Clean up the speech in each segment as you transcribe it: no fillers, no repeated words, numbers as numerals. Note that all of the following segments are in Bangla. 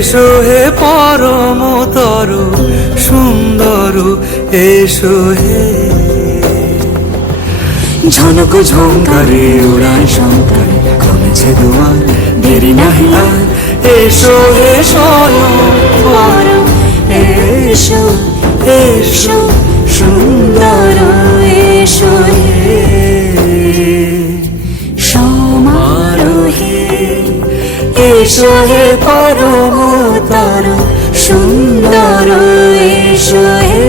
এসো হে পরমতর সুন্দর, এসো হে। ঝনক ঝঙ্কারে উড়ায় শঙ্কারে খুলেছে দুয়ার, দেরি নাহি আর। এসো হে স্বয়ং, এসো এসো সুন্দর, এসো হে সমারোহে। এসো হে পরমতর সুন্দর, এসো হে।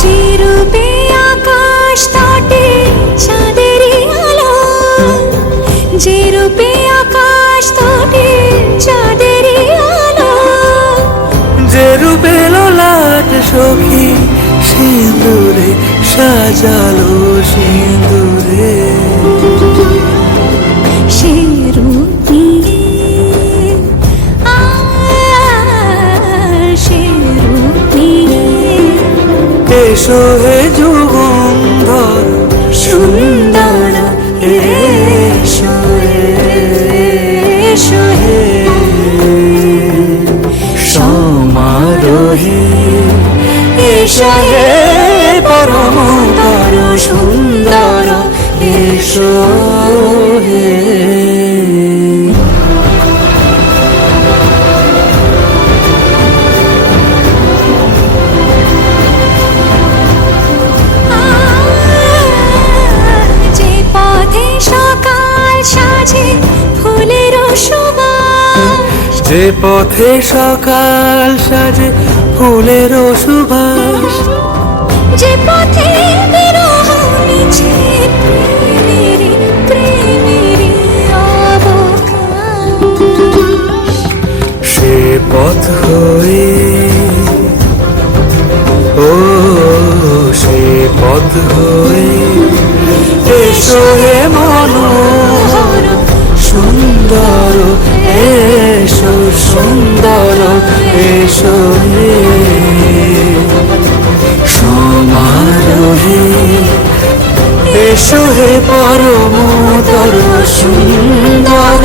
যে রূপে আকাশ তটে চাঁদেরই আলো, যে রূপে আকাশ তটে চাঁদেরই আলো, যে রূপে ললাট সখী সিঁদুরে সাজালো সিঁদুরে। সে রূপ নিয়ে, সে রূপ নিয়ে এসো হে যুগন্ধর সুন্দর, এসো এসো হে সমারোহে। এসো হে পরমতর সুন্দর, এসো হে। যে পথে সকাল সাজে ফুলের সুবাস, যে পথে বিরহ মিছে প্রেমেরই প্রেমেরই অবকাশ, সে পথ হয়ে, ও সে পথ হয়ে এসো হে মনোহর সুন্দর, এসো সুন্দর, এসো হে সমারোহে। এসো হে পরমতর সুন্দর,